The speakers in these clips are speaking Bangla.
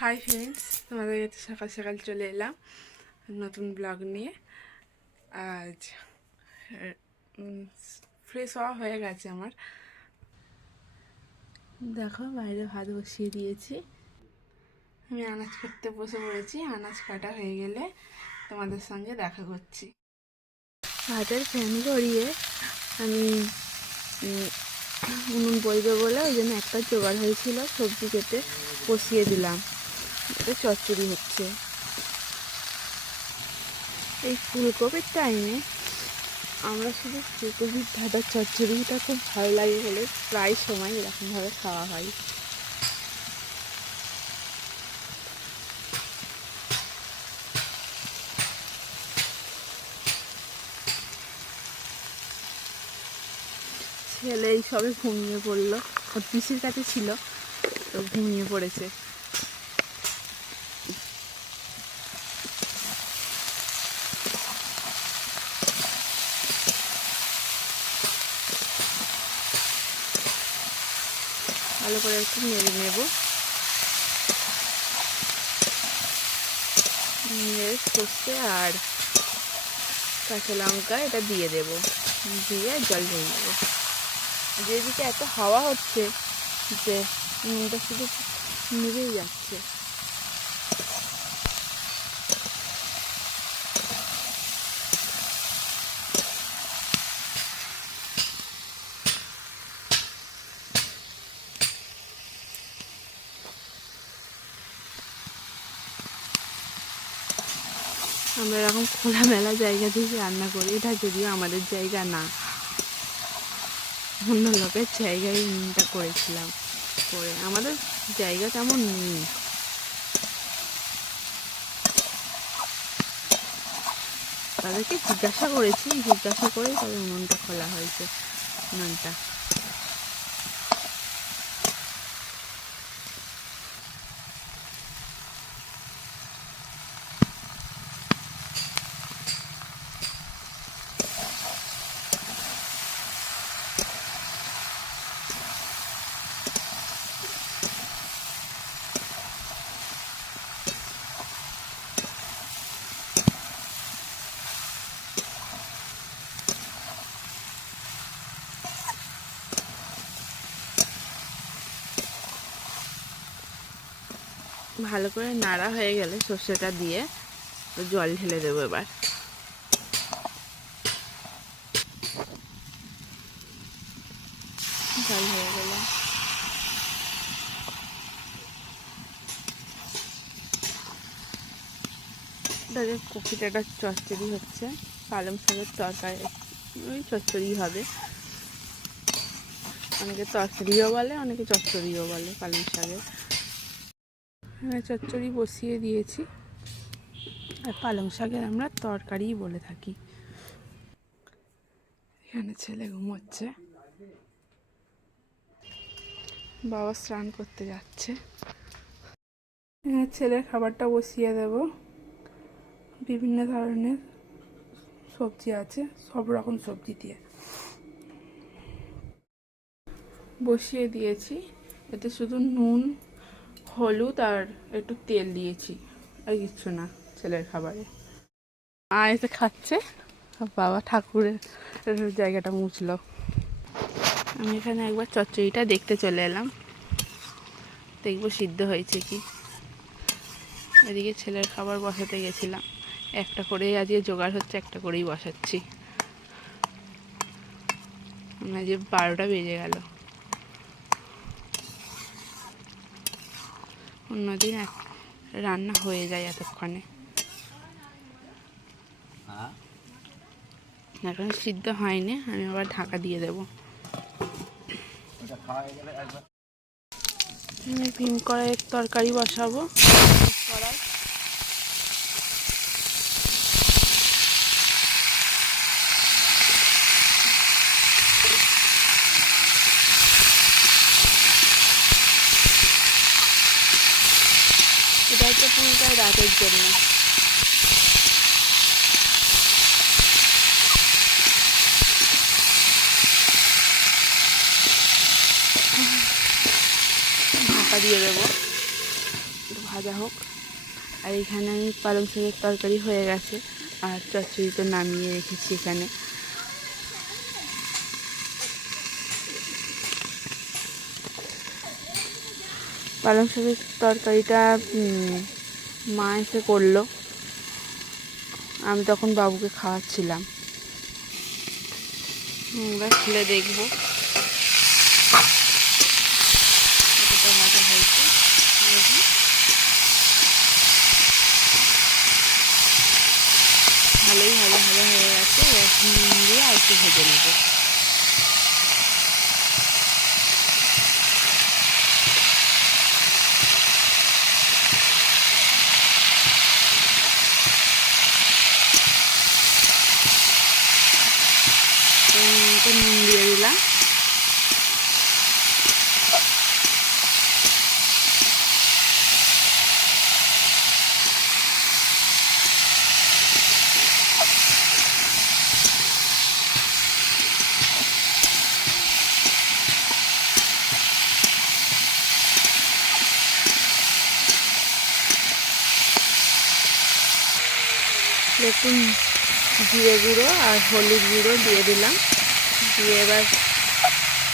হাই ফ্রেন্ডস তোমাদের কাছে সকাল সকাল চলে এলাম নতুন ব্লগ নিয়ে। আজ ফ্রেশ হওয়া হয়ে গেছে আমার। দেখো, বাইরে ভাত বসিয়ে দিয়েছি। আমি আনাজ কাটতে বসে পড়েছি। আনাজ কাটা হয়ে গেলে তোমাদের সঙ্গে দেখা করছি। ভাতের ফ্যান গড়িয়ে আমি উনুন বইবে বলে ওই জন্য একটা জোগাড় হয়েছিল, সবজি কেটে বসিয়ে দিলাম। এটা চচ্চড়ি হচ্ছে। এই ফুলকপির টাইমে আমরা শুধু ফুলকপির ধাঁধার চচ্চড়িটা খুব ভালো লাগে বলে প্রায় সময় এরকমভাবে খাওয়া হয়। ছেলে এই সবে ঘুমিয়ে পড়ল। ওর পিসির কাছে ছিল, তো ঘুমিয়ে পড়েছে। ভালো করে একটু নেড়ে নেব। সর্ষে আর কাঁচা লঙ্কা এটা দিয়ে দেব। দিয়ে জল ঢেলে দেবো যেদিকে এত হাওয়া হচ্ছে যে নুনটা শুধু নিভেই যাচ্ছে। আমরা এরকম খোলামেলা জায়গা থেকে রান্না করি। এটা যদিও আমাদের জায়গা না। অন্য লোকের জায়গায় এটা করেছিলাম। করে আমাদের জায়গা তেমন নেই। তাদেরকে জিজ্ঞাসা করেছি, জিজ্ঞাসা করেই তবে উনুনটা খোলা হয়েছে উনুনটা ভালো করে নাড়া হয়ে গেলে সর্ষেটা দিয়ে জল ঢেলে দেবো এবার। জল হয়ে গেল তাদের কপিটাটা চচ্চড়ি হচ্ছে, পালং শাকের তরকারি, ওই চচ্চড়ি হবে। অনেকে তরকারিও বলে, অনেকে চচ্চড়িও বলে পালং শাকের। চচ্চড়ি বসিয়ে দিয়েছি। আর পালং শাকের আমরা তরকারিই বলে থাকি। এখানে ছেলে ঘুমোচ্ছে। বাবা স্নান করতে যাচ্ছে। ছেলের খাবারটা বসিয়ে দেব। বিভিন্ন ধরনের সবজি আছে, সব রকম সবজি দিয়ে। বসিয়ে দিয়েছি। এতে শুধু নুন হলুদ আর একটু তেল দিয়েছি। আর কিচ্ছু না, ছেলের খাবারে। মা এসে খাচ্ছে। বাবা ঠাকুরের জায়গাটা মুছলো। আমি এখানে একবার চচ্চড়িটা দেখতে চলে এলাম। দেখব সিদ্ধ হয়েছে কি। এদিকে ছেলের খাবার বসাতে গেছিলাম। একটা করেই আজকে জোগাড় হচ্ছে, একটা করেই বসাচ্ছি। যে বারোটা বেজে গেল। অন্যদিন রান্না হয়ে যায় এতক্ষণে। এখন সিদ্ধ হয়নি আমি আবার ঢাকা দিয়ে দেব। আমি ভীম কড়াইয়ের তরকারি বসাবো। হচ্ছে পুরোটাই রাতের জন্য। ঢাকা দিয়ে দেবো। একটু ভাজা হোক। আর এখানে আমি পালং শাকের তরকারি হয়ে গেছে। আর চচ্চড়ি তো নামিয়ে রেখেছি এখানে। পালং শাকের তরকারিটা মা এসে করল। আমি তখন বাবুকে খাওয়াচ্ছিলাম। আমরা খুলে দেখব। ভালোই ভাজা ভাজা হয়ে গেছে। দিয়ে আর একটু ভেজে নেব তো নুন দিয়ে দিলাম একটু জিরে গুঁড়ো আর হলুদ গুঁড়ো দিয়ে দিলাম। দিয়ে এবার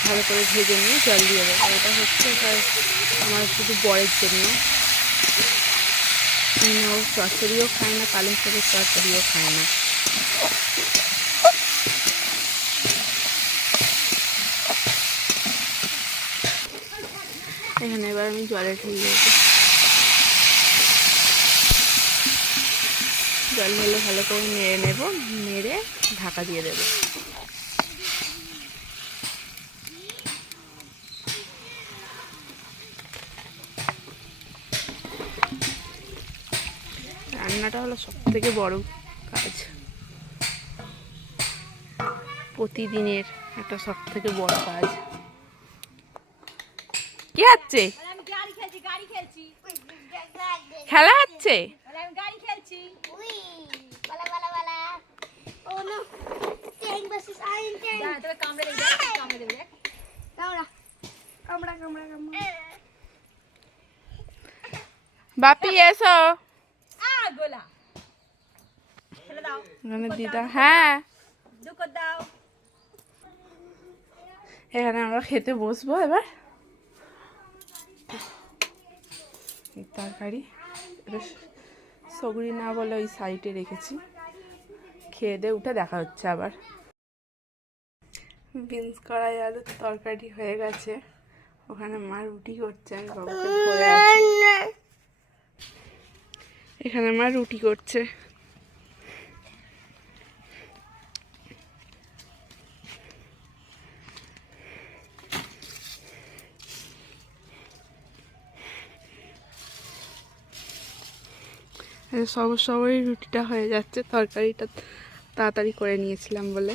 ভালো করে ভেজে নিয়ে জল দিয়ে দেবো। এটা হচ্ছে আমার শুধু বরের জন্য। ও চচ্চড়িও খায় না, পালং শাকের চচ্চড়িও খায় না। এখানে এবার আমি জলে ঢেলে জল ঢেলে ভালো করে নেড়ে নেব নেড়ে ঢাকা দিয়ে দেবো। রান্নাটা হলো সব থেকে বড় কাজ। প্রতিদিনের একটা সব থেকে বড় কাজ। কি হচ্ছে খেলা হচ্ছে? No, tank versus iron tank. যা তবে কামড়ে দেবে দেখ, কামড়ে দেবে দেখ। Kamera, kamera, kamera, kamera. বাপি এসো। আ গোলা। ফেলে দাও। এখানে দিদা হ্যাঁ। দাও। এখানে আমরা খেতে বসবো এবার। তরকারি। সগড়ি না বলে ওই সাইডে রেখেছি। খেয়ে দিয়ে উঠে দেখা হচ্ছে আবার। বিনস কড়াই আলুর তরকারি হয়ে গেছে। ওখানে মা রুটি করছে, আমি বাবাকে এখানে মা রুটি করছে। সব সবাই রুটিটা হয়ে যাচ্ছে, তরকারিটা তাড়াতাড়ি করে নিয়েছিলাম বলে।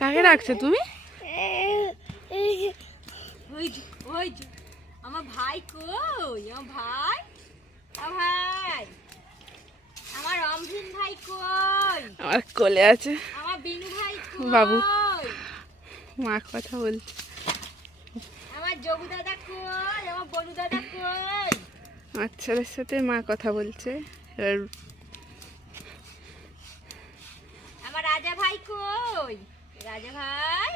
কাকে রাখছো তুমি? আমার ভাই কই? আমার ভাই? আমার ভাই। আমার রমভিন ভাই কই? আমার কোলে আছে। আমার বিনু ভাই কই? বাবু। মা কথা বলছে। আমার জগু দাদা কই? আমার বনু দাদা কই? আমার ছেলের সাথে মা কথা বলছে। আমার রাজা ভাই কই? রাজা ভাই?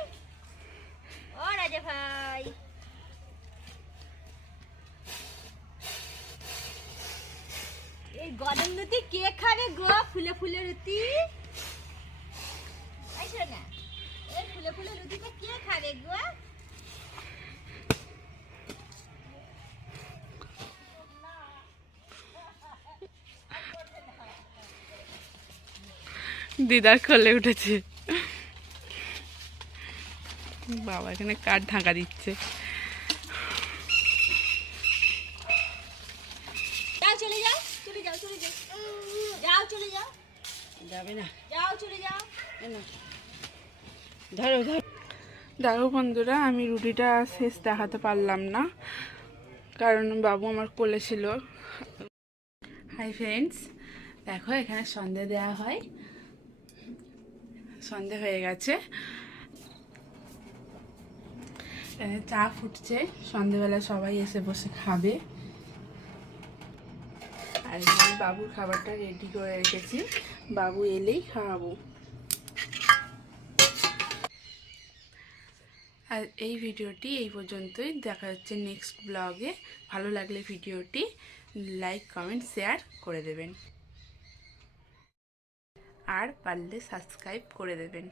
ও রাজা ভাই। এই গরম রুটি কে খাবে গো? ফুলে ফুলে রুটি। ফুলে ফুলে রুটিটা কে খাবে গো? দিদার খোলে উঠেছে। বাবা এখানে কাঠ ঢাকা দিচ্ছে যাও চলে যাও চলে যাও চলে যাও যাও চলে যাও যাবে না যাও চলে যাও। ধরো ধরো। দেখো বন্ধুরা আমি রুটিটা শেষ দেখাতে পারলাম না কারণ বাবু আমার কোলে ছিল। হাই ফ্রেন্ডস দেখো এখানে সন্ধে দেওয়া হয়। সন্ধে হয়ে গেছে। চা ফুটছে সন্ধেবেলা সবাই এসে বসে খাবে। আর বাবুর খাবারটা রেডি করে রেখেছি। বাবু এলেই খাওয়াবো। আর এই ভিডিওটি এই পর্যন্তই। দেখা যাচ্ছে নেক্সট ব্লগে ভালো লাগলে ভিডিওটি লাইক কমেন্ট শেয়ার করে দেবেন। আর পারলে সাবস্ক্রাইব করে দেবেন।